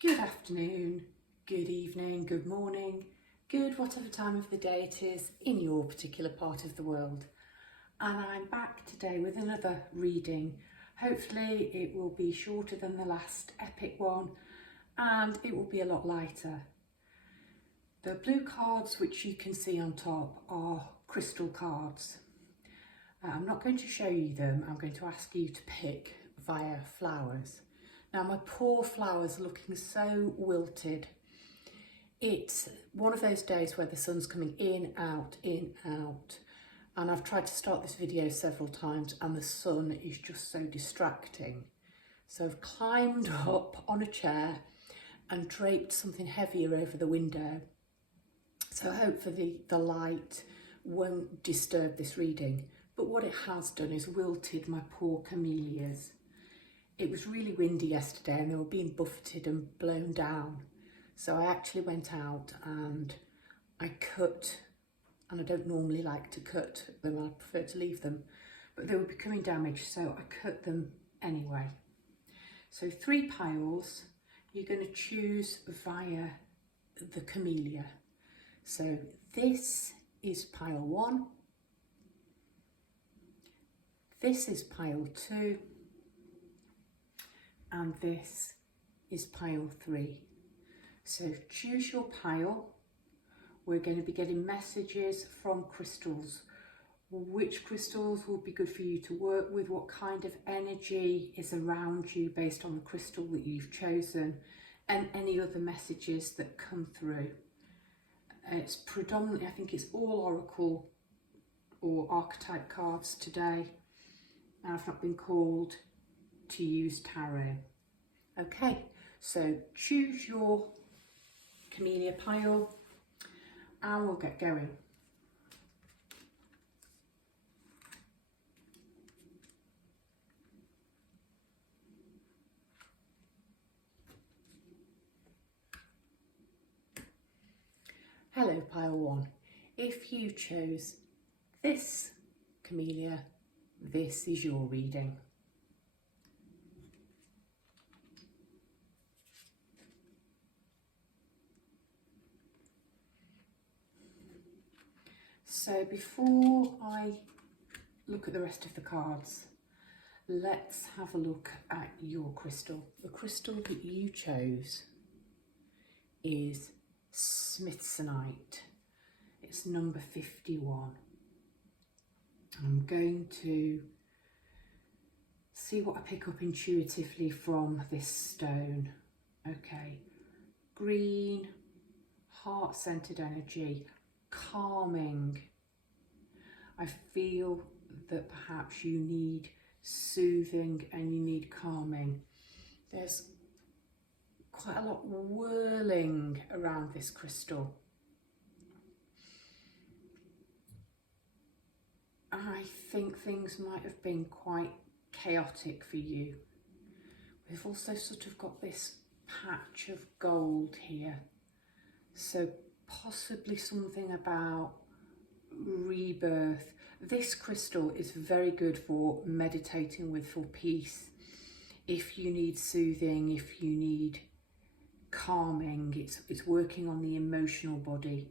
Good afternoon, good evening, good morning, good whatever time of the day it is in your particular part of the world. And I'm back today with another reading. Hopefully it will be shorter than the last epic one and it will be a lot lighter. The blue cards which you can see on top are crystal cards. I'm not going to show you them, I'm going to ask you to pick via flowers. Now my poor flowers are looking so wilted. It's one of those days where the sun's coming in, out, and I've tried to start this video several times and the sun is just so distracting. So I've climbed up on a chair and draped something heavier over the window. So hopefully the light won't disturb this reading. But what it has done is wilted my poor camellias. It was really windy yesterday and they were being buffeted and blown down. So I actually went out and I cut, and I don't normally like to cut them, I prefer to leave them, but they were becoming damaged, so I cut them anyway. So 3 piles, you're going to choose via the camellia. So this is pile 1, this is pile 2, and this is pile 3. So choose your pile. We're going to be getting messages from crystals. Which crystals will be good for you to work with, what kind of energy is around you based on the crystal that you've chosen, and any other messages that come through. It's predominantly, I think it's all oracle or archetype cards today. I've not been called to use tarot. Okay, so choose your camellia pile and we'll get going. Hello pile 1. If you chose this camellia, this is your reading. So before I look at the rest of the cards, let's have a look at your crystal. The crystal that you chose is smithsonite. It's number 51. I'm going to see what I pick up intuitively from this stone. Okay, green, heart-centered energy, calming. I feel that perhaps you need soothing and you need calming. There's quite a lot whirling around this crystal. I think things might have been quite chaotic for you. We've also sort of got this patch of gold here. So possibly something about rebirth. This crystal is very good for meditating with, for peace. If you need soothing, if you need calming, it's working on the emotional body.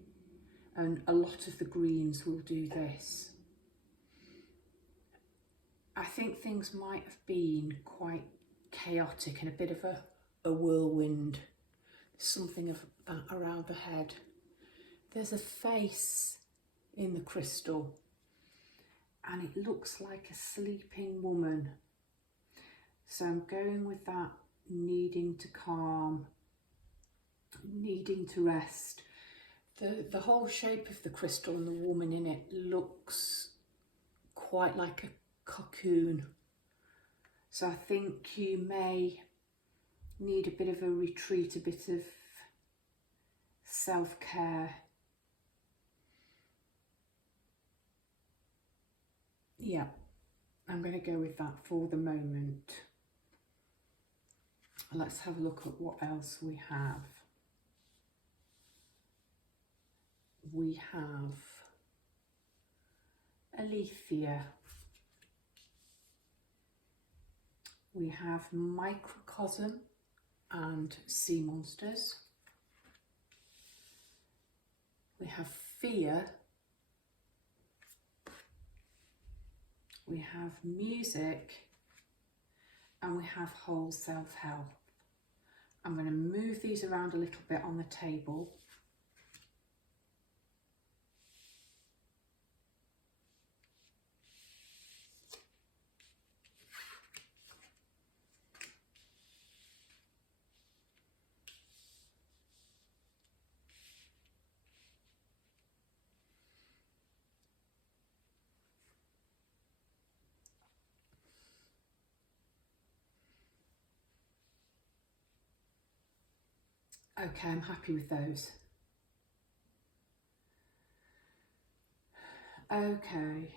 And a lot of the greens will do this. I think things might have been quite chaotic and a bit of a whirlwind. Something of that around the head. There's a face in the crystal and it looks like a sleeping woman. So I'm going with that, needing to calm, needing to rest. The whole shape of the crystal and the woman in it looks quite like a cocoon. So I think you may need a bit of a retreat, a bit of self-care. Yeah, I'm going to go with that for the moment. Let's have a look at what else we have. We have Alethea. We have microcosm, and sea monsters. We have fear. We have music, and we have whole self-help. I'm going to move these around a little bit on the table. Okay, I'm happy with those. Okay,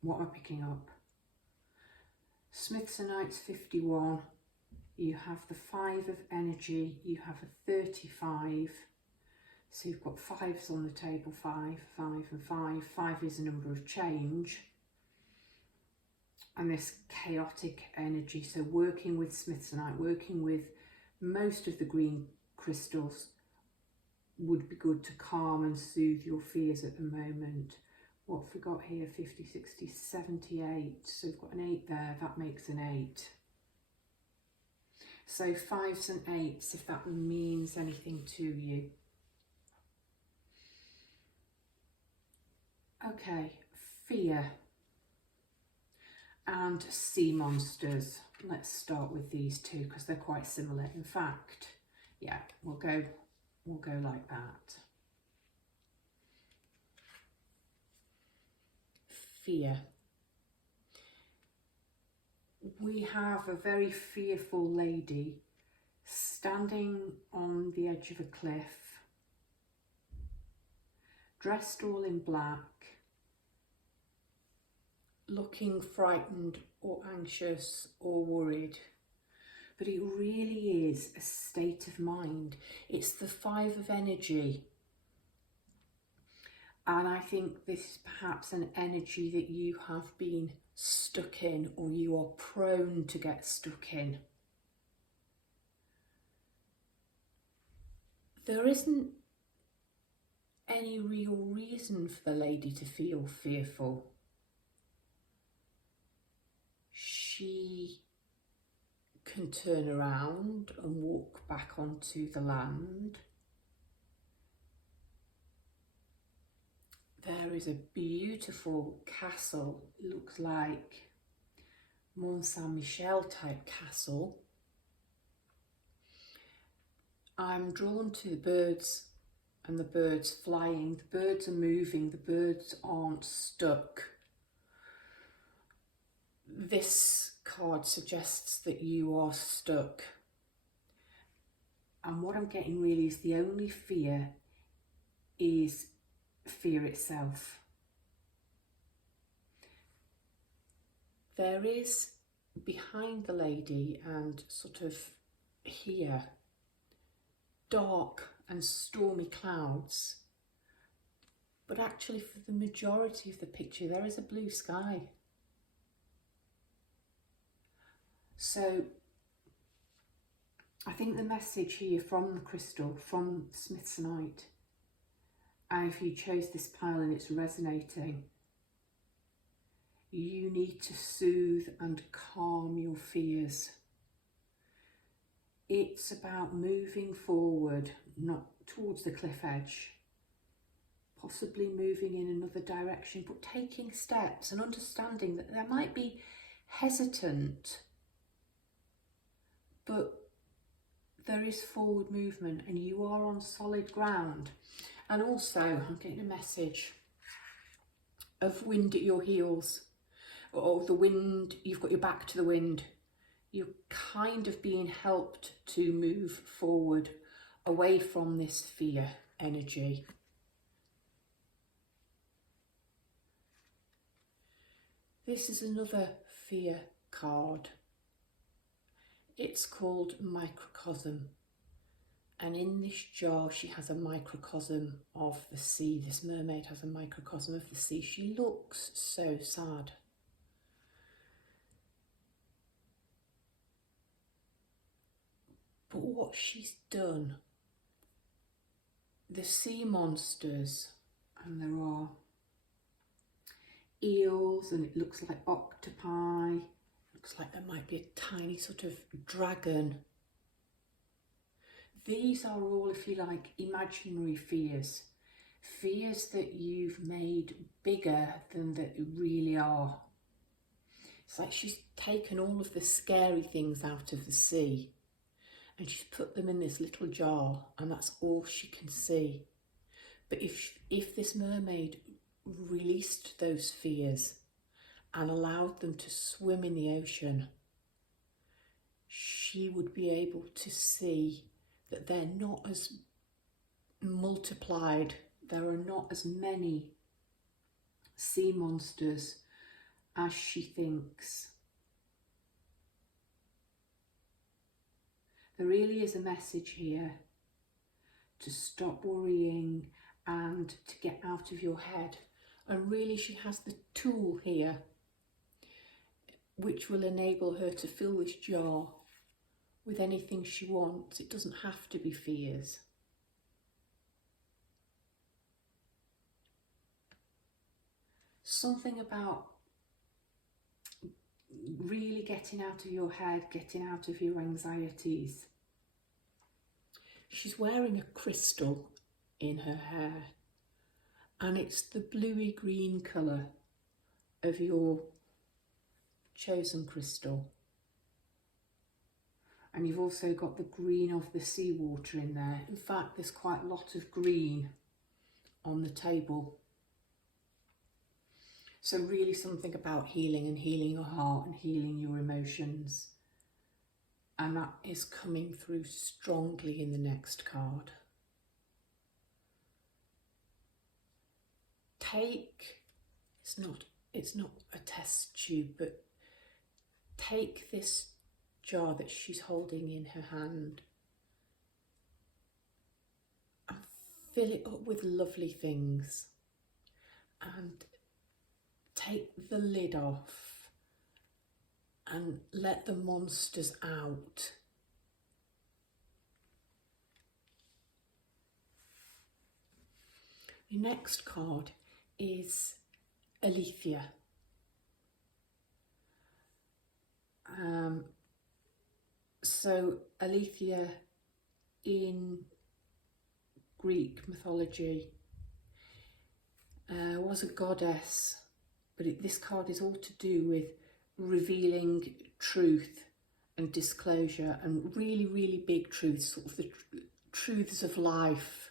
what am I picking up? Smithsonites 51, you have the 5 of energy, you have a 35, so you've got 5s on the table, 5, 5 and 5. 5 is a number of change. And this chaotic energy, so working with Smithsonite, working with most of the green crystals would be good to calm and soothe your fears at the moment. What have we got here? 50, 60, 78. So we've got an 8 there, that makes an 8. So 5s and 8s, if that means anything to you. Okay, fear and sea monsters. Let's start with these two because they're quite similar. In fact, yeah, we'll go like that. Fear. We have a very fearful lady standing on the edge of a cliff, dressed all in black, looking frightened or anxious or worried. But it really is a state of mind. It's the 5 of energy. And I think this is perhaps an energy that you have been stuck in, or you are prone to get stuck in. There isn't any real reason for the lady to feel fearful. She can turn around and walk back onto the land. There is a beautiful castle, it looks like Mont Saint-Michel type castle. I'm drawn to the birds and the birds flying. The birds are moving, the birds aren't stuck. This card suggests that you are stuck. And what I'm getting really is the only fear is fear itself. There is behind the lady and sort of here dark and stormy clouds, but actually for the majority of the picture there is a blue sky. So I think the message here from the crystal, from Smithsonite, and if you chose this pile and it's resonating, you need to soothe and calm your fears. It's about moving forward, not towards the cliff edge, possibly moving in another direction, but taking steps and understanding that there might be hesitant, but there is forward movement and you are on solid ground. And also, I'm getting a message of wind at your heels, or the wind, you've got your back to the wind. You're kind of being helped to move forward away from this fear energy. This is another fear card. It's called Microcosm. And in this jar, she has a microcosm of the sea. This mermaid has a microcosm of the sea. She looks so sad. what she's done, the sea monsters, and there are eels, and it looks like octopi, looks like there might be a tiny sort of dragon. These are all, if you like, imaginary fears. Fears that you've made bigger than they really are. It's like she's taken all of the scary things out of the sea and she's put them in this little jar, and that's all she can see. But if this mermaid released those fears and allowed them to swim in the ocean, she would be able to see that they're not as multiplied. There are not as many sea monsters as she thinks. There really is a message here to stop worrying and to get out of your head. And really she has the tool here which will enable her to fill this jar with anything she wants. It doesn't have to be fears. Something about really getting out of your head, getting out of your anxieties. She's wearing a crystal in her hair, and it's the bluey green colour of your chosen crystal. And you've also got the green of the seawater in there. In fact, there's quite a lot of green on the table. So really something about healing and healing your heart and healing your emotions. And that is coming through strongly in the next card. It's not a test tube, but take this jar that she's holding in her hand and fill it up with lovely things, and take the lid off and let the monsters out. The next card is Aletheia. So Aletheia in Greek mythology was a goddess, but this card is all to do with revealing truth and disclosure, and really, really big truths, sort of the truths of life.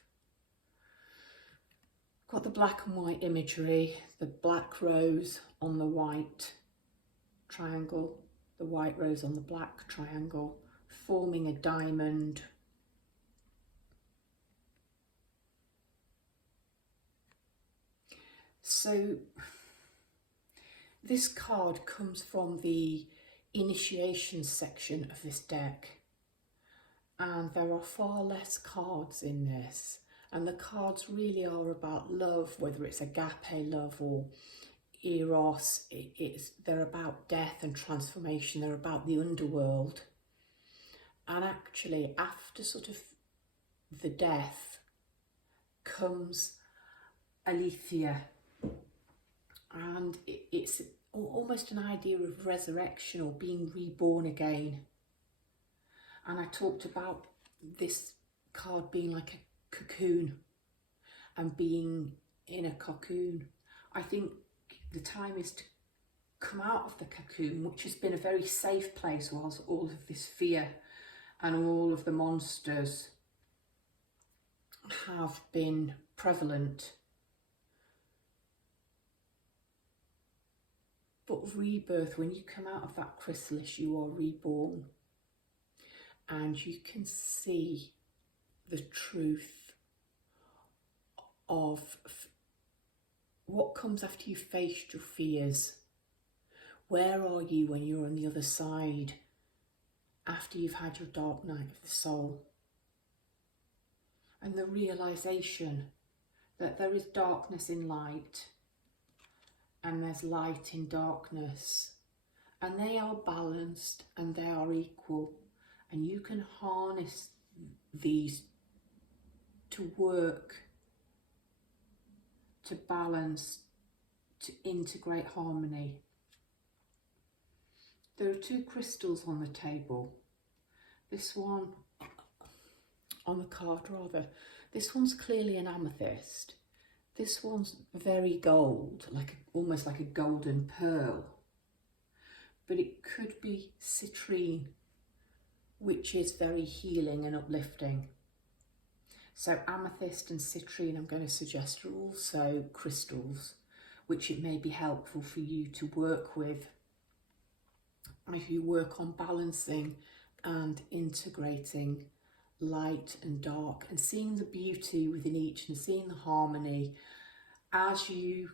Got the black and white imagery, the black rose on the white triangle, the white rose on the black triangle, forming a diamond. So this card comes from the initiation section of this deck, and there are far less cards in this, and the cards really are about love, whether it's agape love or eros. They're about death and transformation. They're about the underworld. And actually, after sort of the death comes Aletheia, and it's almost an idea of resurrection or being reborn again. And I talked about this card being like a cocoon and being in a cocoon. I think the time is to come out of the cocoon, which has been a very safe place whilst all of this fear and all of the monsters have been prevalent. But rebirth, when you come out of that chrysalis, you are reborn, and you can see the truth of what comes after you've faced your fears. Where are you when you're on the other side, after you've had your dark night of the soul? And the realisation that there is darkness in light, and there's light in darkness, and they are balanced and they are equal, and you can harness these to work, to balance, to integrate harmony. There are two crystals on the table. This one, on the card rather, this one's clearly an amethyst. This one's very gold, almost like a golden pearl. But it could be citrine, which is very healing and uplifting. So amethyst and citrine, I'm going to suggest, are also crystals, which it may be helpful for you to work with if you work on balancing and integrating light and dark and seeing the beauty within each and seeing the harmony as you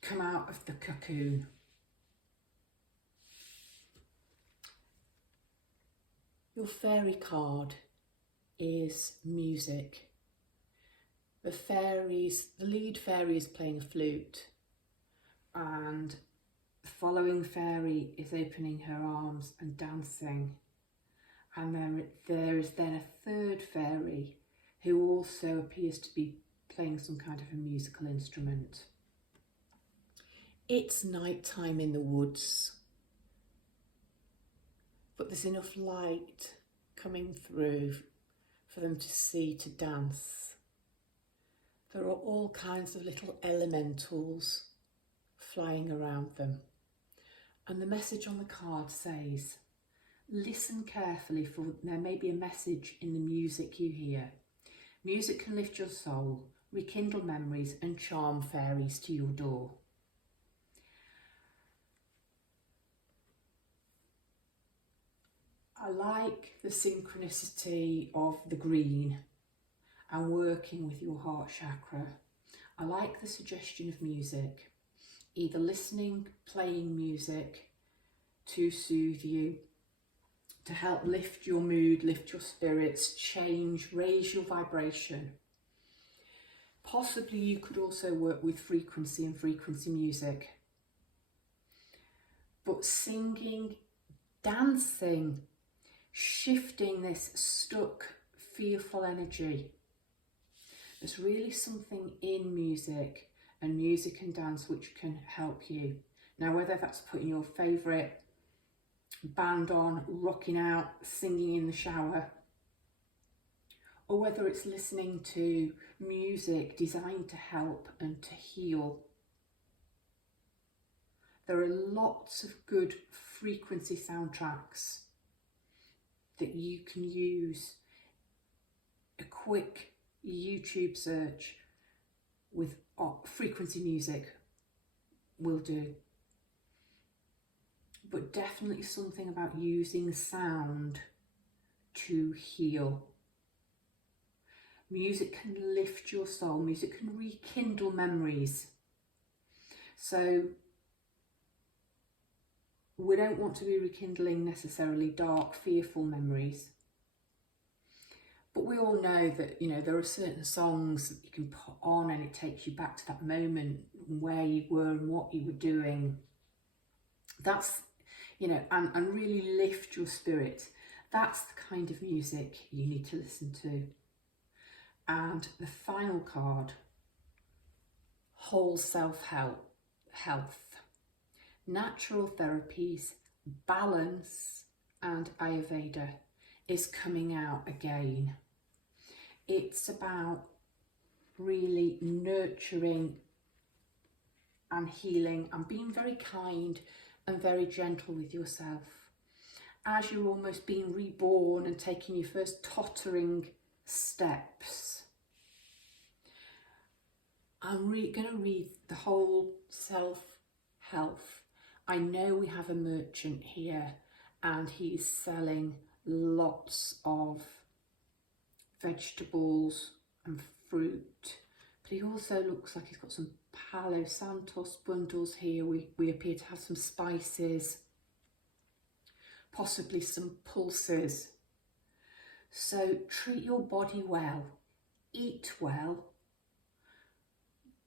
come out of the cocoon. Your fairy card is music. The lead fairy is playing a flute, and the following fairy is opening her arms and dancing. And there is then a third fairy who also appears to be playing some kind of a musical instrument. It's night time in the woods, but there's enough light coming through for them to see, to dance. There are all kinds of little elementals flying around them. And the message on the card says, listen carefully, for there may be a message in the music you hear. Music can lift your soul, rekindle memories and charm fairies to your door. I like the synchronicity of the green and working with your heart chakra. I like the suggestion of music, either listening, playing music to soothe you, to help lift your mood, lift your spirits, change, raise your vibration. Possibly you could also work with frequency and frequency music. But singing, dancing, shifting this stuck, fearful energy. There's really something in music and dance which can help you. Now, whether that's putting your favourite band on, rocking out, singing in the shower, or whether it's listening to music designed to help and to heal. There are lots of good frequency soundtracks that you can use. A quick YouTube search with frequency music will do. But definitely something about using sound to heal. Music can lift your soul. Music can rekindle memories. So we don't want to be rekindling necessarily dark, fearful memories. But we all know that, there are certain songs that you can put on and it takes you back to that moment where you were and what you were doing. That's, and really lift your spirit. That's the kind of music you need to listen to. And the final card, whole self-help, health, natural therapies, balance and Ayurveda is coming out again. It's about really nurturing and healing and being very kind and very gentle with yourself as you're almost being reborn and taking your first tottering steps. I'm going to read the whole self-health. I know we have a merchant here and he's selling lots of vegetables and fruit, but he also looks like he's got some Palo Santos bundles here. We appear to have some spices, possibly some pulses. So treat your body well, eat well,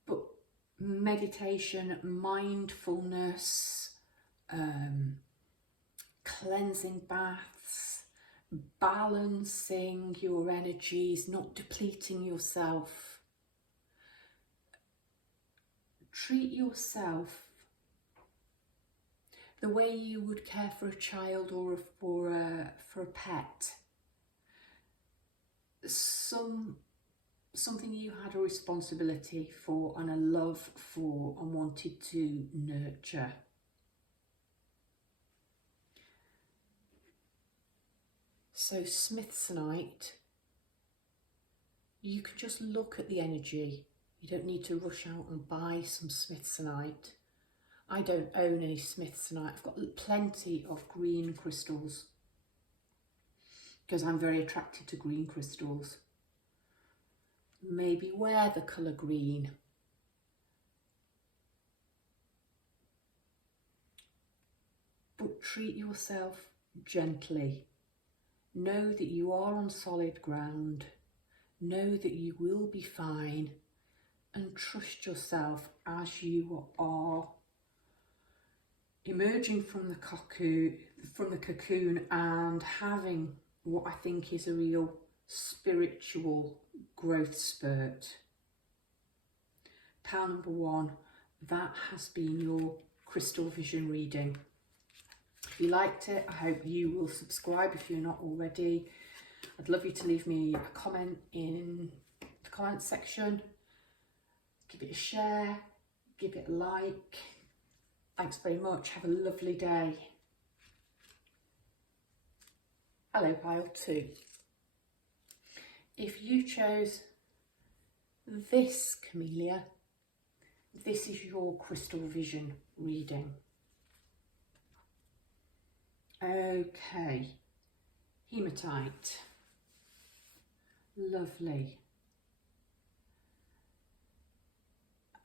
but meditation, mindfulness, cleansing baths, balancing your energies, not depleting yourself. Treat yourself the way you would care for a child or for a pet. Something you had a responsibility for and a love for and wanted to nurture. So Smithsonite, you can just look at the energy. You don't need to rush out and buy some Smithsonite. I don't own any Smithsonite. I've got plenty of green crystals because I'm very attracted to green crystals. Maybe wear the colour green. But treat yourself gently. Know that you are on solid ground. Know that you will be fine, and trust yourself as you are emerging from the cocoon and having what I think is a real spiritual growth spurt. Pile number 1, that has been your crystal vision reading. If you liked it, I hope you will subscribe if you're not already. I'd love you to leave me a comment in the comment section. Give it a share, give it a like. Thanks very much. Have a lovely day. Hello, pile 2. If you chose this camellia, this is your crystal vision reading. Okay, hematite, lovely.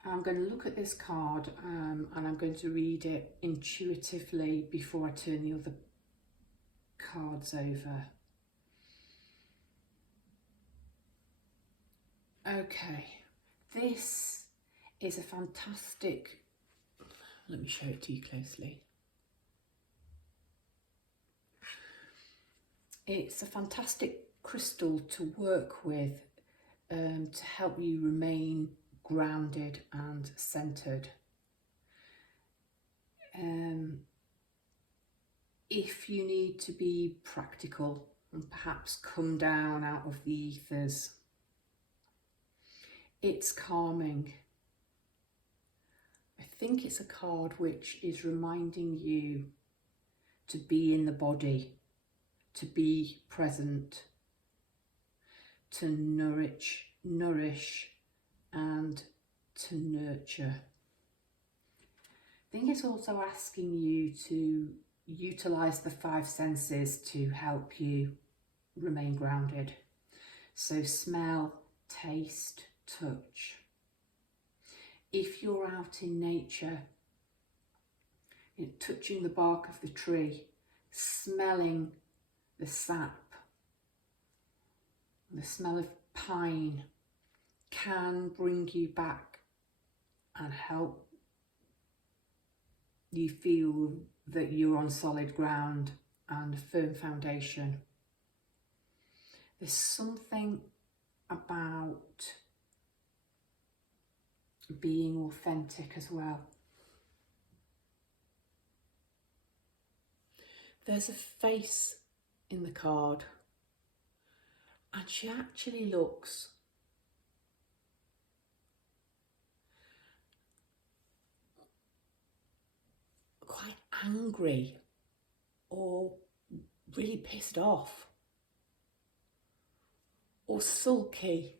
I'm going to look at this card and I'm going to read it intuitively before I turn the other cards over. Okay, this is a fantastic, let me show it to you closely. It's a fantastic crystal to work with to help you remain grounded and centered. If you need to be practical and perhaps come down out of the ethers, it's calming. I think it's a card which is reminding you to be in the body, to be present, to nourish and to nurture. I think it's also asking you to utilize the 5 senses to help you remain grounded. So smell, taste, touch. If you're out in nature, touching the bark of the tree, smelling the sap, the smell of pine can bring you back and help you feel that you're on solid ground and a firm foundation. There's something about being authentic as well. There's a face in the card and she actually looks quite angry or really pissed off or sulky.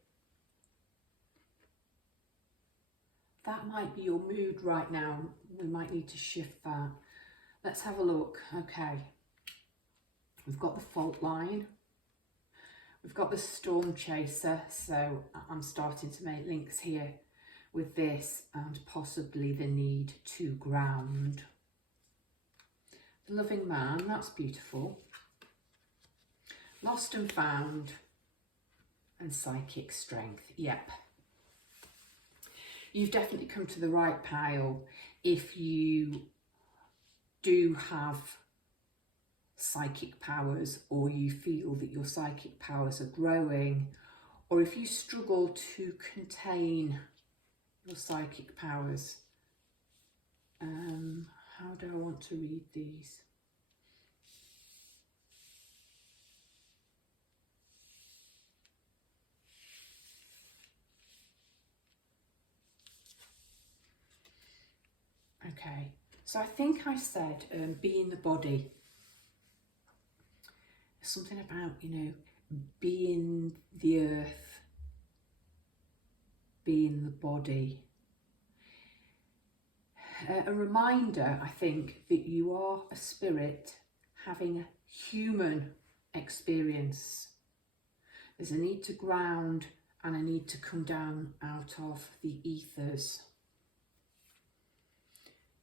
That might be your mood right now. We might need to shift that. Let's have a look. Okay, we've got the fault line, we've got the storm chaser, so I'm starting to make links here with this and possibly the need to ground. The loving man, that's beautiful. Lost and found and psychic strength. Yep. You've definitely come to the right pile if you do have psychic powers, or you feel that your psychic powers are growing, or if you struggle to contain your psychic powers. How do I want to read these? Okay, so I think I said be in the body. Something about, you know, being the earth, being the body. A reminder, I think, that you are a spirit having a human experience. There's a need to ground and a need to come down out of the ethers.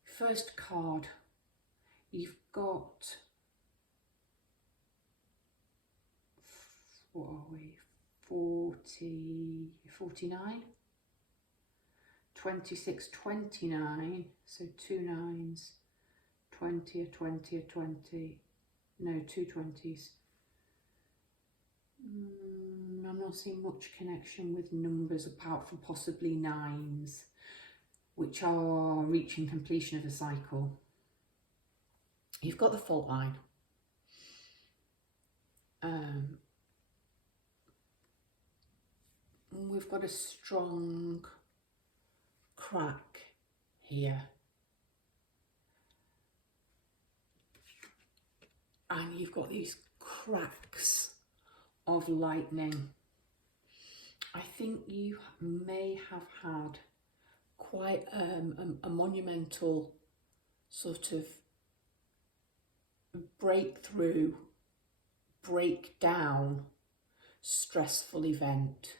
First card, you've got, what are we, 40, 49? 26, 29, so 2 9s, 20, a 20, a 20, no, 2 20s. I'm not seeing much connection with numbers apart from possibly 9s, which are reaching completion of a cycle. You've got the fault line. We've got a strong crack here, and you've got these cracks of lightning. I think you may have had quite a monumental sort of breakthrough, breakdown, stressful event.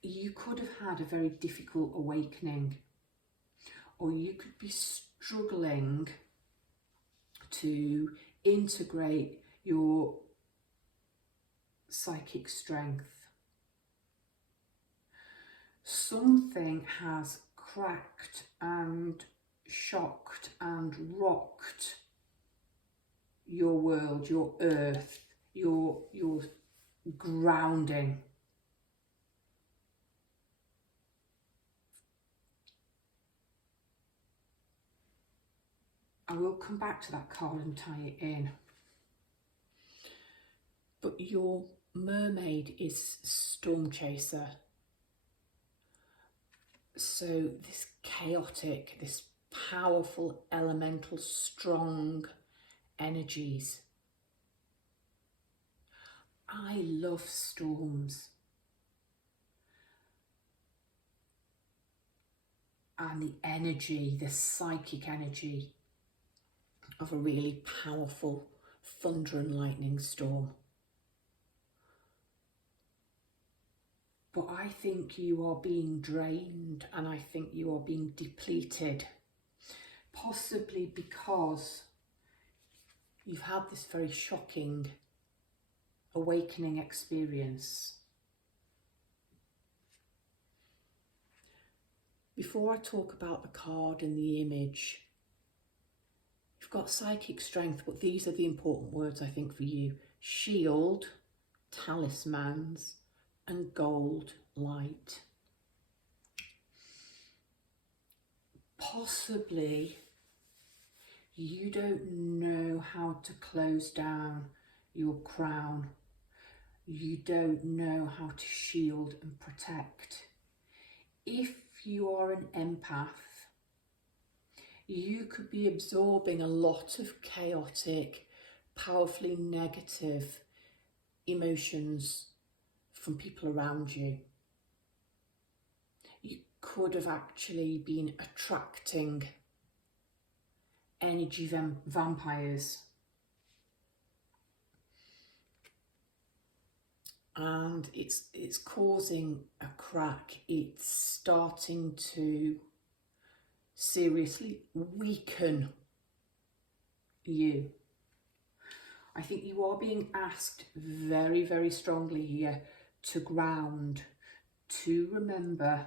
You could have had a very difficult awakening, or you could be struggling to integrate your psychic strength. Something has cracked and shocked and rocked your world, your earth, your grounding. I will come back to that card and tie it in. But your mermaid is Storm Chaser. So this chaotic, this powerful, elemental, strong energies. I love storms. And the energy, the psychic energy of a really powerful thunder and lightning storm. But I think you are being drained, and I think you are being depleted, possibly because you've had this very shocking awakening experience. Before I talk about the card and the image, you've got psychic strength, but these are the important words I think for you. Shield, talismans, and gold light. Possibly you don't know how to close down your crown. You don't know how to shield and protect. If you are an empath, you could be absorbing a lot of chaotic, powerfully negative emotions from people around you. You could have actually been attracting energy vampires. And it's causing a crack. It's starting to seriously weaken you. I think you are being asked very, very strongly here to ground, to remember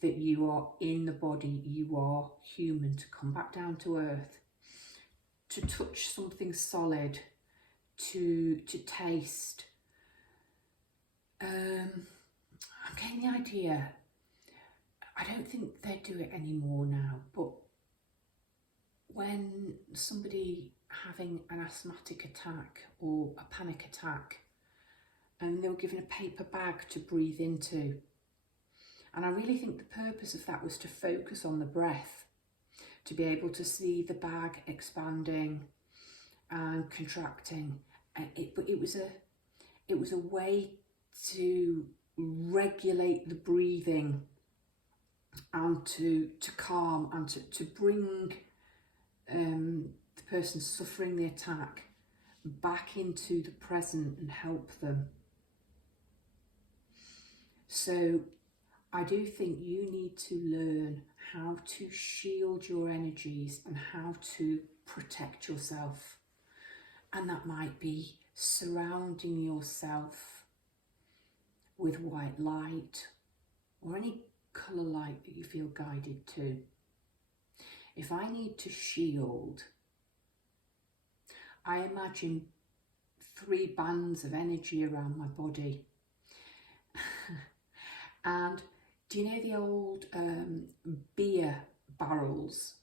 that you are in the body, you are human, to come back down to earth. to touch something solid, to taste. I'm getting the idea. I don't think they do it anymore now, but when somebody having an asthmatic attack or a panic attack, and they were given a paper bag to breathe into. And I really think the purpose of that was to focus on the breath, to be able to see the bag expanding and contracting. But it was a way to regulate the breathing and to calm and to bring the person suffering the attack back into the present and help them. So I do think you need to learn how to shield your energies and how to protect yourself. And that might be surrounding yourself with white light or any colour light that you feel guided to. If I need to shield, I imagine 3 bands of energy around my body. And do you know the old beer barrels,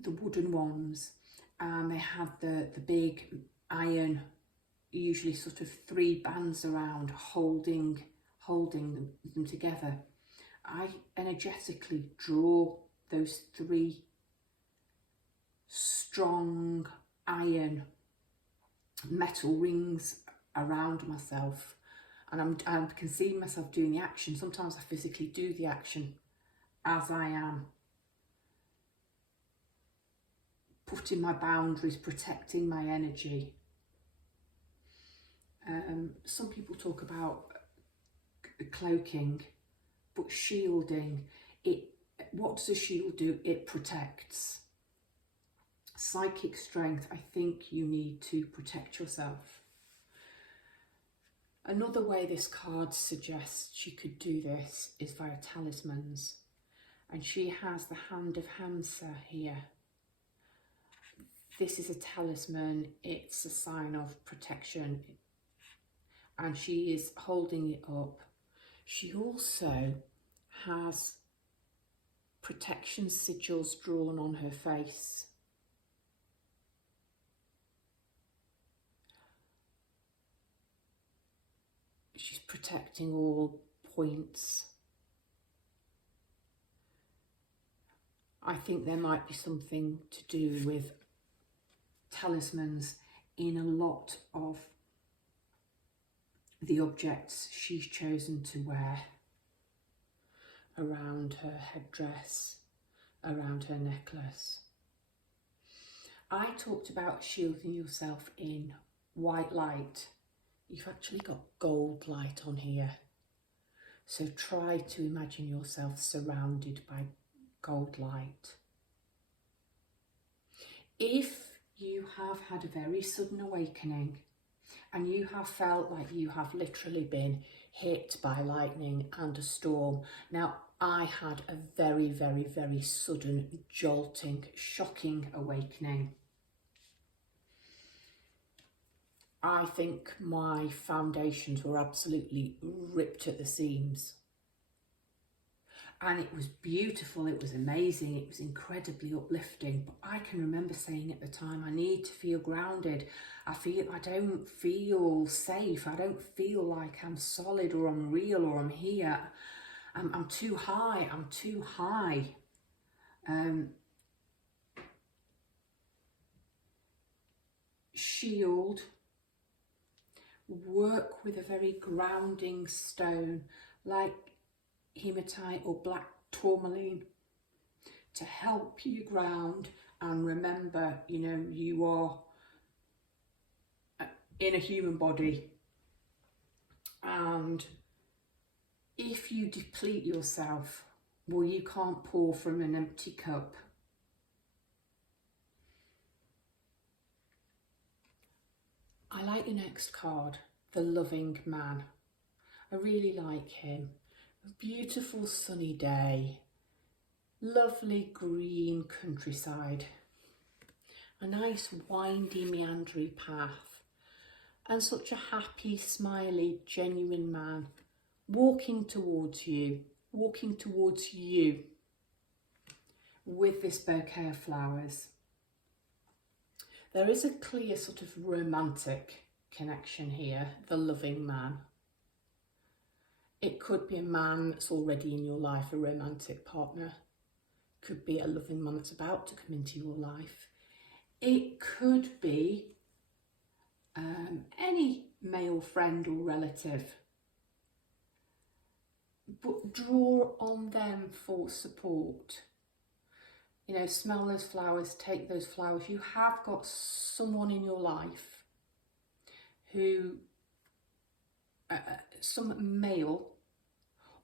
the wooden ones, and they have the big iron, usually sort of 3 bands around holding them together. I energetically draw those 3 strong iron metal rings around myself. And I can see myself doing the action. Sometimes I physically do the action as I am putting my boundaries, protecting my energy. Some people talk about cloaking, but shielding. What does a shield do? It protects. Psychic strength, I think you need to protect yourself. Another way this card suggests you could do this is via talismans. And she has the Hand of Hamsa here. This is a talisman, it's a sign of protection. And she is holding it up. She also has protection sigils drawn on her face. She's protecting all points. I think there might be something to do with talismans in a lot of the objects she's chosen to wear around her headdress, around her necklace. I talked about shielding yourself in white light. You've actually got gold light on here. So try to imagine yourself surrounded by gold light. If you have had a very sudden awakening and you have felt like you have literally been hit by lightning and a storm. Now, I had a very, very, very sudden, jolting, shocking awakening. I think my foundations were absolutely ripped at the seams. And it was beautiful, it was amazing, it was incredibly uplifting. But I can remember saying at the time, I need to feel grounded. I don't feel safe. I don't feel like I'm solid or I'm real or I'm here. I'm too high, I'm too high. Shield. Work with a very grounding stone like hematite or black tourmaline to help you ground and remember, you know, you are in a human body. And if you deplete yourself, well, you can't pour from an empty cup. I like the next card, the Loving Man. I really like him. A beautiful sunny day, lovely green countryside. a nice windy meandering path, and such a happy, smiley, genuine man walking towards you with this bouquet of flowers. There is a clear sort of romantic connection here, the loving man. It could be a man that's already in your life, a romantic partner. Could be a loving man that's about to come into your life. It could be any male friend or relative. But draw on them for support. You know, smell those flowers, take those flowers. You have got someone in your life who, some male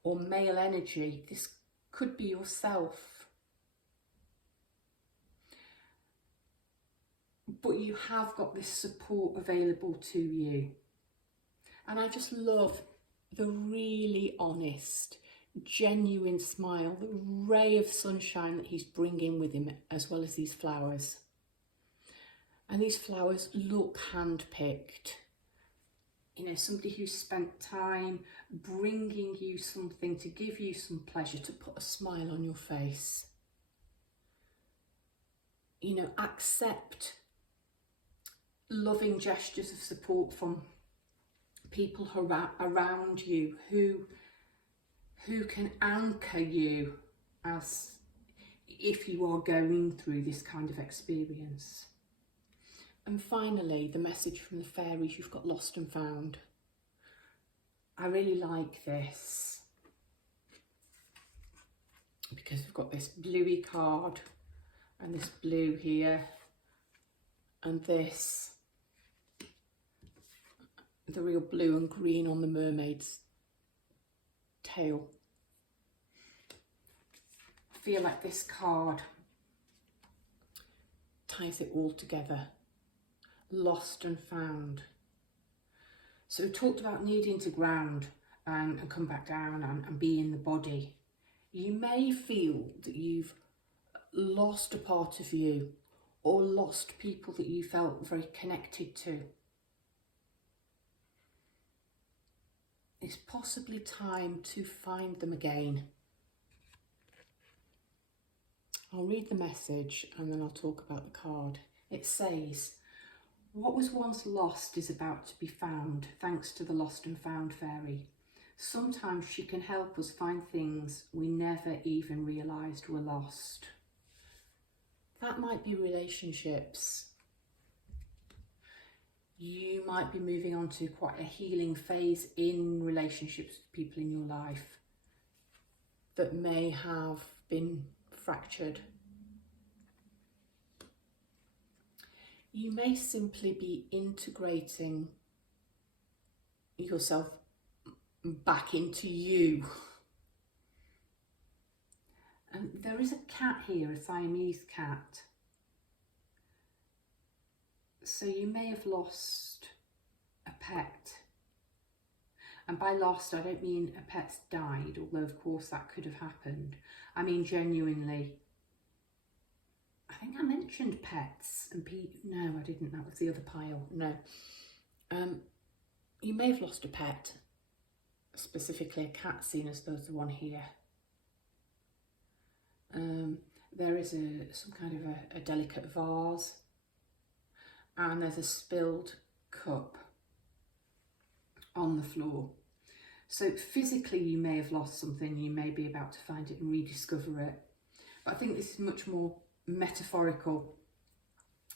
or male energy, this could be yourself. But you have got this support available to you. And I just love the really honest, genuine smile, the ray of sunshine that he's bringing with him, as well as these flowers. And these flowers look hand-picked. You know, somebody who's spent time bringing you something to give you some pleasure, to put a smile on your face. You know, accept loving gestures of support from people around you who can anchor you as if you are going through this kind of experience. And finally, the message from the fairies, you've got lost and found. I really like this because we've got this bluey card and this blue here and this, the real blue and green on the mermaid's tail. I feel like this card ties it all together. Lost and found. So we talked about needing to ground and come back down and be in the body. You may feel that you've lost a part of you or lost people that you felt very connected to. It's possibly time to find them again. I'll read the message and then I'll talk about the card. It says, "What was once lost is about to be found, thanks to the Lost and Found fairy. Sometimes she can help us find things we never even realised were lost." That might be relationships. You might be moving on to quite a healing phase in relationships with people in your life that may have been fractured. You may simply be integrating yourself back into you. And there is a cat here, a Siamese cat. So you may have lost a pet. And by lost, I don't mean a pet's died, although of course that could have happened. I mean genuinely. I think I mentioned pets and no, I didn't. That was the other pile. No. You may have lost a pet, specifically a cat, seen as though the one here. There is some kind of a delicate vase, and there's a spilled cup on the floor. So physically you may have lost something, you may be about to find it and rediscover it. But I think this is much more metaphorical,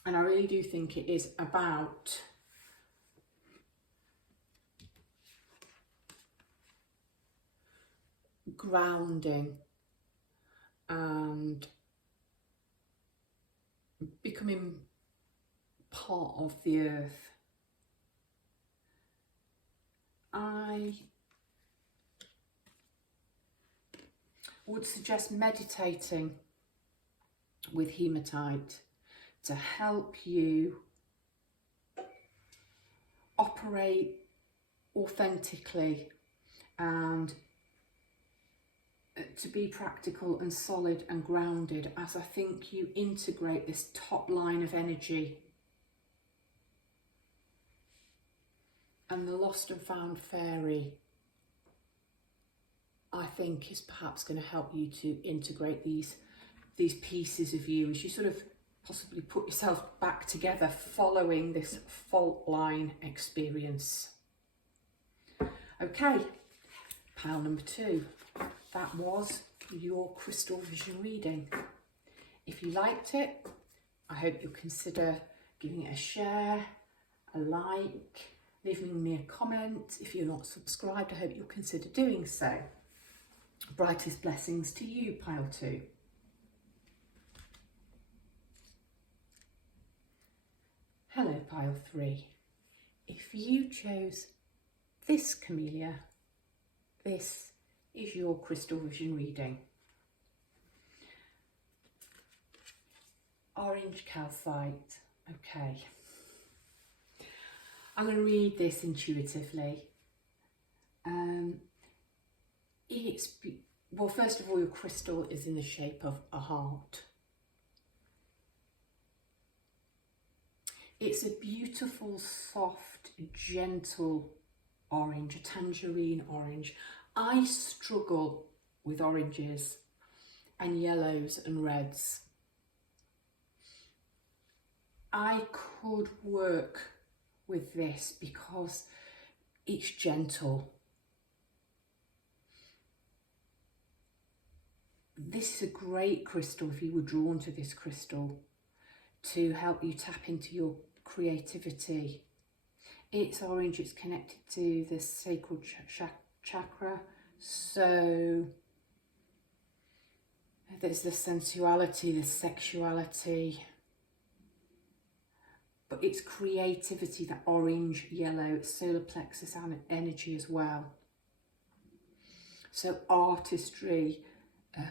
and I really do think it is about grounding and becoming part of the earth. I would suggest meditating with hematite to help you operate authentically and to be practical and solid and grounded, as I think you integrate this top line of energy. And the lost and found fairy, I think, is perhaps going to help you to integrate these pieces of you as you sort of possibly put yourself back together following this fault line experience. Okay, pile number 2. That was your crystal vision reading. If you liked it, I hope you'll consider giving it a share, a like, leaving me a comment. If you're not subscribed, I hope you'll consider doing so. Brightest blessings to you, pile 2. Hello, pile 3. If you chose this camellia, this is your crystal vision reading. Orange calcite. Okay. I'm going to read this intuitively. Well, first of all, your crystal is in the shape of a heart. It's a beautiful, soft, gentle orange, a tangerine orange. I struggle with oranges and yellows and reds. I could work with this because it's gentle. This is a great crystal if you were drawn to this crystal to help you tap into your creativity. It's orange, it's connected to the sacral chakra, so there's the sensuality, the sexuality, but it's creativity, that orange, yellow, it's solar plexus and energy as well. So artistry,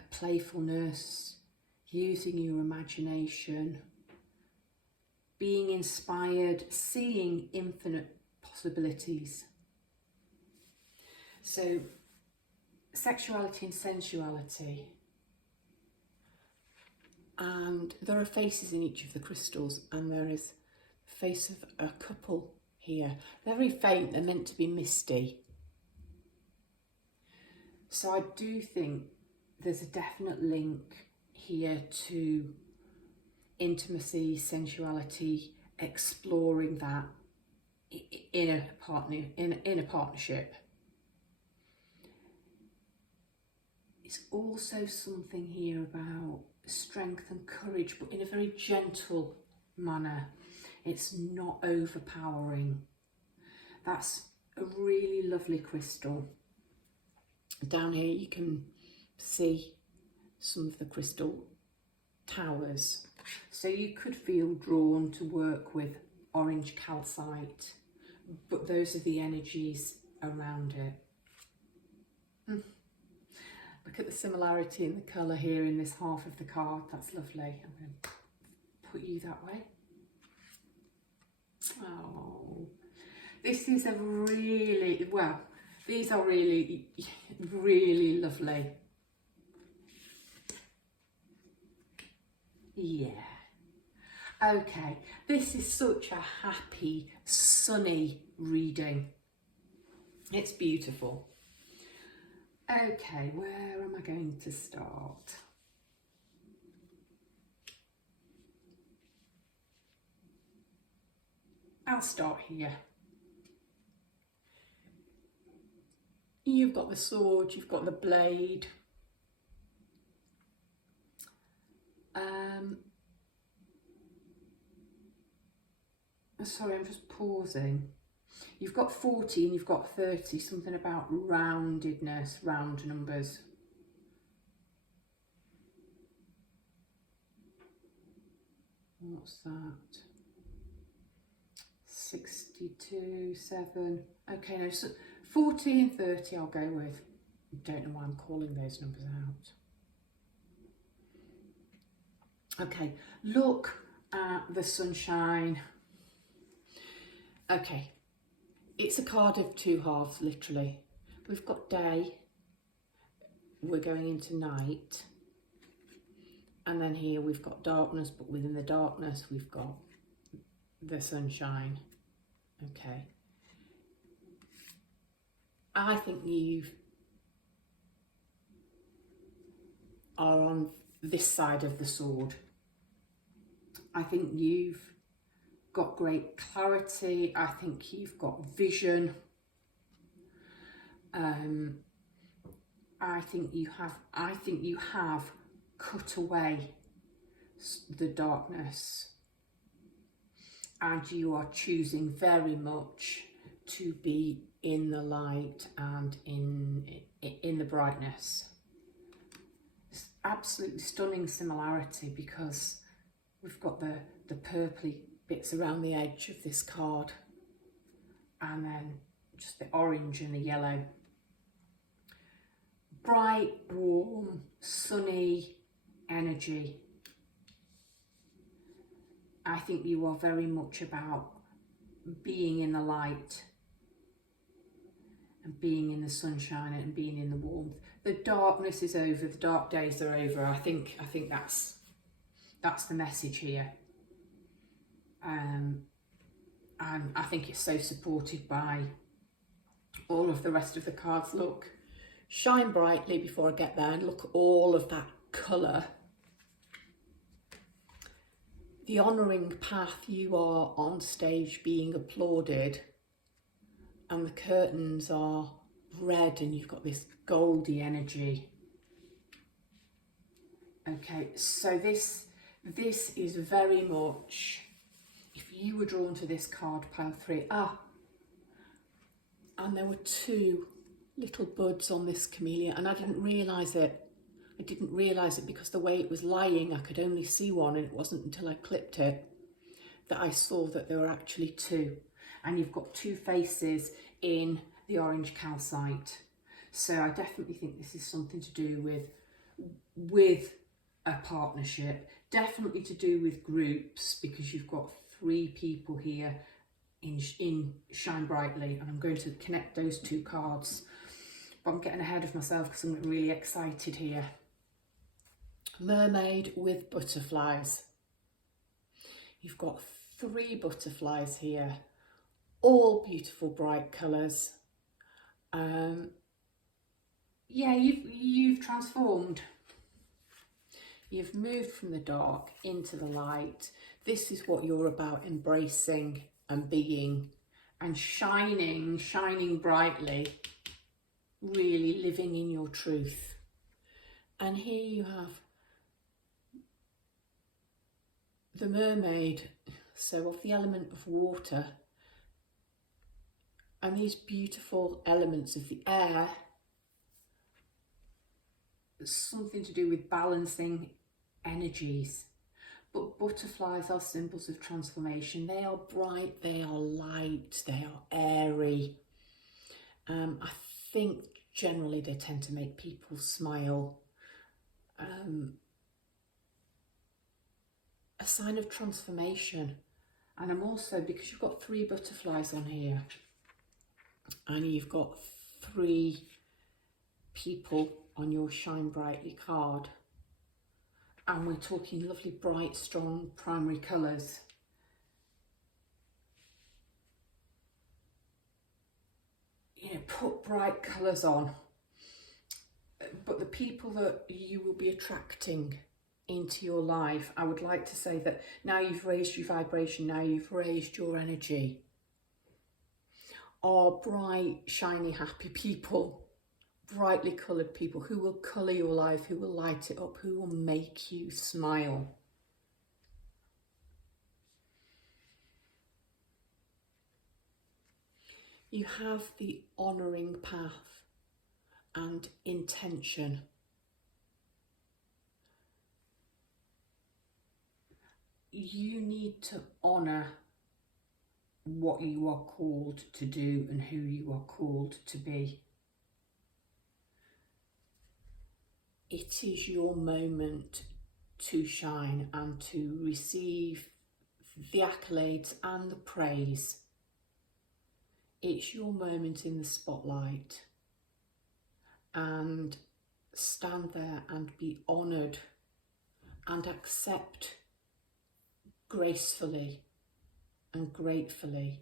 playfulness, using your imagination, being inspired, seeing infinite possibilities. So sexuality and sensuality. And there are faces in each of the crystals, and there is the face of a couple here. They're very faint, they're meant to be misty. So I do think there's a definite link here to intimacy, sensuality, exploring that in a partnership. It's also something here about strength and courage, but in a very gentle manner. It's not overpowering. That's a really lovely crystal. Down here you can see some of the crystal towers. So you could feel drawn to work with orange calcite, but those are the energies around it. Look at the similarity in the colour here in this half of the card. That's lovely. I'm going to put you that way. Oh, this is a really, well, these are really, really lovely. Yeah. Okay, this is such a happy, sunny reading. It's beautiful. Okay, where am I going to start? I'll start here. You've got the sword, you've got the blade. Sorry, I'm just pausing. You've got 40 and you've got 30, something about roundedness, round numbers. What's that? 62, 7. Okay, no, so 40 and 30 I'll go with. Don't know why I'm calling those numbers out. Okay, look at the sunshine. Okay, it's a card of two halves, literally. We've got day, we're going into night, and then here we've got darkness, but within the darkness we've got the sunshine. Okay, I think you are on this side of the sword. I think you've got great clarity. I think you've got vision. I think you have cut away the darkness, and you are choosing very much to be in the light and in the brightness. It's absolutely stunning similarity, because we've got the purpley bits around the edge of this card, and then just the orange and the yellow. Bright, warm, sunny energy. I think you are very much about being in the light and being in the sunshine and being in the warmth. The darkness is over, the dark days are over. I think that's the message here. And I think it's so supported by all of the rest of the cards. Look, shine brightly before I get there, and look at all of that colour. The honouring path, you are on stage being applauded, and the curtains are red and you've got this goldy energy. Okay, so this is very much, if you were drawn to this card, pile 3, and there were 2 little buds on this camellia, and I didn't realise it. I didn't realise it because the way it was lying, I could only see one, and it wasn't until I clipped it that I saw that there were actually 2. And you've got 2 faces in the orange calcite. So I definitely think this is something to do with a partnership, definitely to do with groups, because you've got 3 people here in Shine Brightly, and I'm going to connect those 2 cards. But I'm getting ahead of myself because I'm really excited here. Mermaid with butterflies. You've got 3 butterflies here, all beautiful bright colours. Yeah, you've transformed. You've moved from the dark into the light. This is what you're about, embracing and being and shining brightly, really living in your truth. And here you have the mermaid, so of the element of water, and these beautiful elements of the air, something to do with balancing energies. But butterflies are symbols of transformation. They are bright, they are light, they are airy. I think generally they tend to make people smile. A sign of transformation. And I'm also, because you've got 3 butterflies on here, and you've got 3 people on your Shine Brightly card, and we're talking lovely, bright, strong primary colours. You know, put bright colours on. But the people that you will be attracting into your life, I would like to say that now you've raised your vibration, now you've raised your energy, are bright, shiny, happy people, brightly coloured people who will colour your life, who will light it up, who will make you smile. You have the honouring path and intention. You need to honour what you are called to do and who you are called to be. It is your moment to shine and to receive the accolades and the praise. It's your moment in the spotlight, and stand there and be honoured and accept gracefully and gratefully.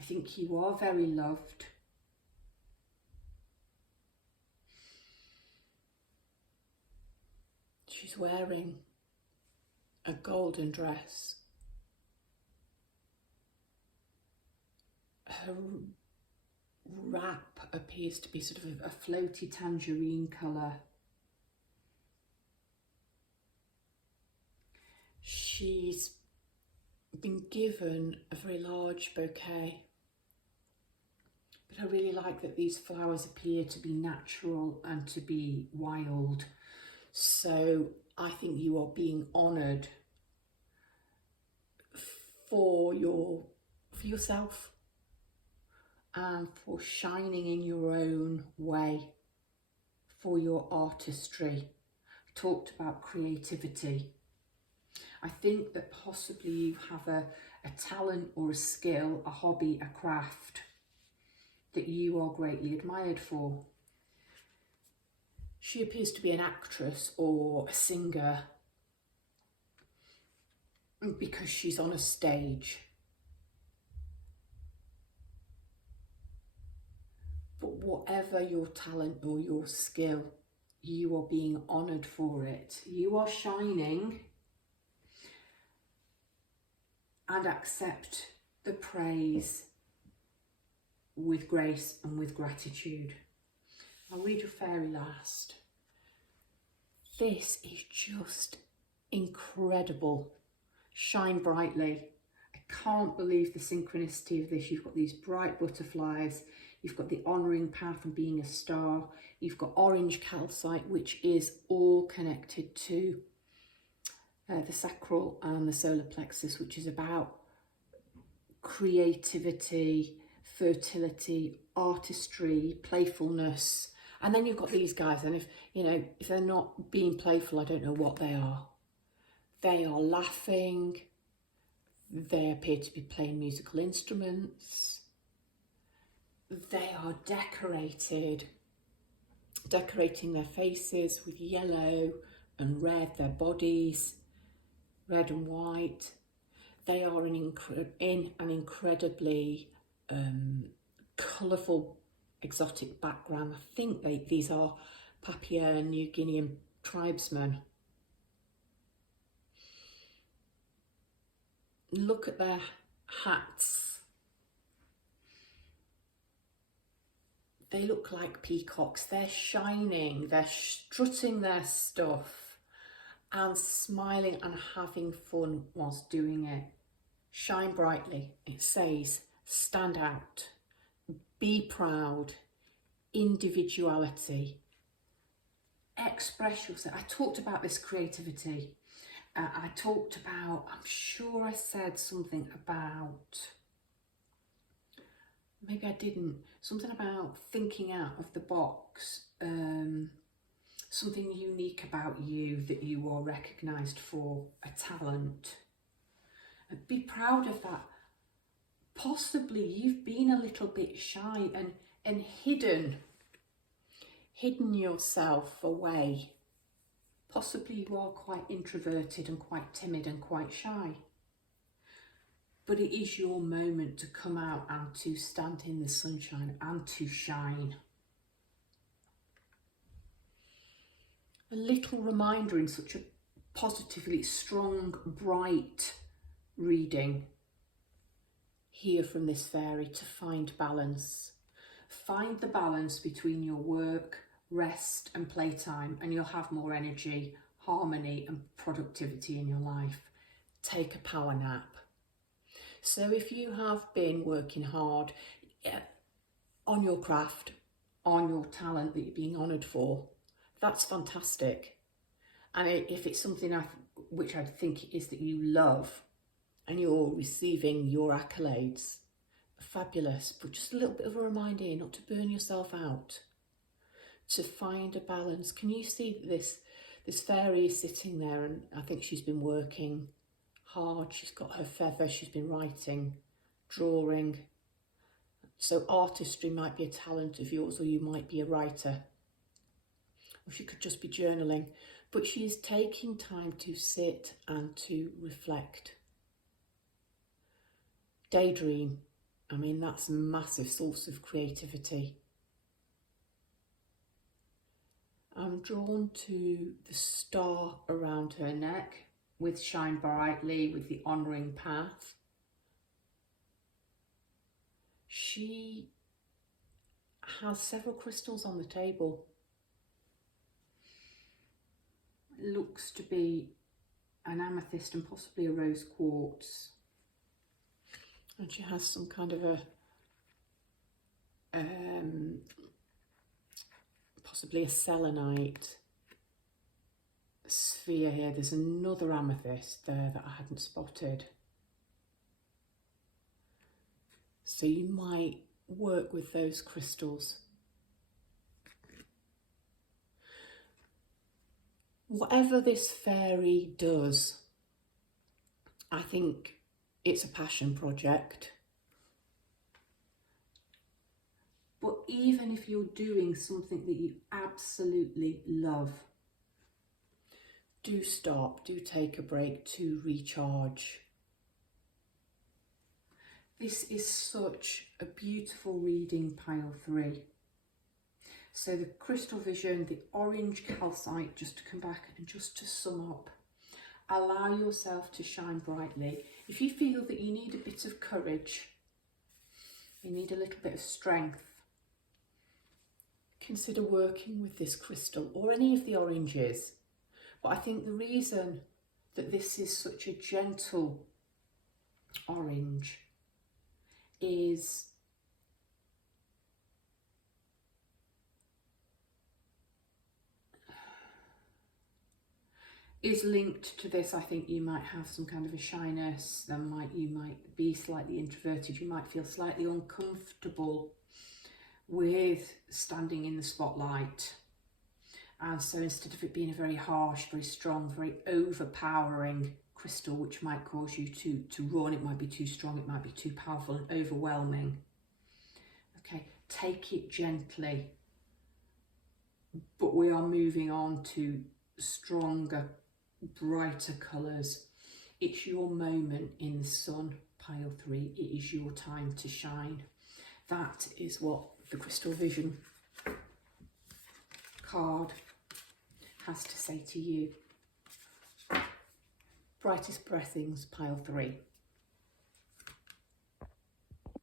I think you are very loved. She's wearing a golden dress. Her wrap appears to be sort of a floaty tangerine colour. She's been given a very large bouquet, but I really like that these flowers appear to be natural and to be wild. So I think you are being honoured for yourself and for shining in your own way, for your artistry. I talked about creativity. I think that possibly you have a talent or a skill, a hobby, a craft that you are greatly admired for. She appears to be an actress or a singer because she's on a stage. But whatever your talent or your skill, you are being honoured for it. You are shining, and accept the praise with grace and with gratitude. I'll read your fairy last. This is just incredible. Shine brightly. I can't believe the synchronicity of this. You've got these bright butterflies. You've got the honouring path and being a star. You've got orange calcite, which is all connected to the sacral and the solar plexus, which is about creativity, fertility, artistry, playfulness. And then you've got these guys, and if they're not being playful, I don't know what they are. They are laughing. They appear to be playing musical instruments. They are decorating their faces with yellow and red, their bodies, red and white. They are in an incredibly colourful, exotic background. I think these are Papua New Guinean tribesmen. Look at their hats. They look like peacocks. They're shining, they're strutting their stuff and smiling and having fun whilst doing it. Shine brightly. It says, stand out, be proud, individuality, express yourself. I talked about this creativity. I talked about, I'm sure I said something about, maybe I didn't, something about thinking out of the box, something unique about you that you are recognised for, a talent. Be proud of that. Possibly you've been a little bit shy and hidden yourself away. Possibly you are quite introverted and quite timid and quite shy. But it is your moment to come out and to stand in the sunshine and to shine. A little reminder in such a positively strong, bright reading here from this fairy to find balance. Find the balance between your work, rest and playtime, and you'll have more energy, harmony and productivity in your life. Take a power nap. So if you have been working hard on your craft, on your talent that you're being honoured for, that's fantastic. And if it's something which I think is that you love and you're receiving your accolades, fabulous. But just a little bit of a reminder here not to burn yourself out, to find a balance. Can you see this fairy is sitting there, and I think she's been working hard. She's got her feather, she's been writing, drawing. So artistry might be a talent of yours, or you might be a writer. or she could just be journaling, but she is taking time to sit and to reflect. Daydream, I mean, that's a massive source of creativity. I'm drawn to the star around her neck with Shine Brightly, with the honouring path. She has several crystals on the table. It looks to be an amethyst and possibly a rose quartz. And she has some kind of a possibly a selenite sphere here. There's another amethyst there that I hadn't spotted. So you might work with those crystals. Whatever this fairy does, I think it's a passion project. But even if you're doing something that you absolutely love, do stop, do take a break to recharge. This is such a beautiful reading, pile 3. So the crystal vision, the orange calcite, just to come back and just to sum up, allow yourself to shine brightly. If you feel that you need a bit of courage, you need a little bit of strength, consider working with this crystal or any of the oranges. But I think the reason that this is such a gentle orange is linked to this. I think you might have some kind of a shyness, you might be slightly introverted, you might feel slightly uncomfortable with standing in the spotlight. And so instead of it being a very harsh, very strong, very overpowering crystal, which might cause you to run, it might be too strong, it might be too powerful and overwhelming. Okay, take it gently. But we are moving on to stronger, brighter colours. It's your moment in the sun, pile 3. It is your time to shine. That is what the Crystal Vision card has to say to you. Brightest breathings, pile 3.